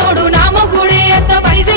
node నామ గుడి ఎంత పైసే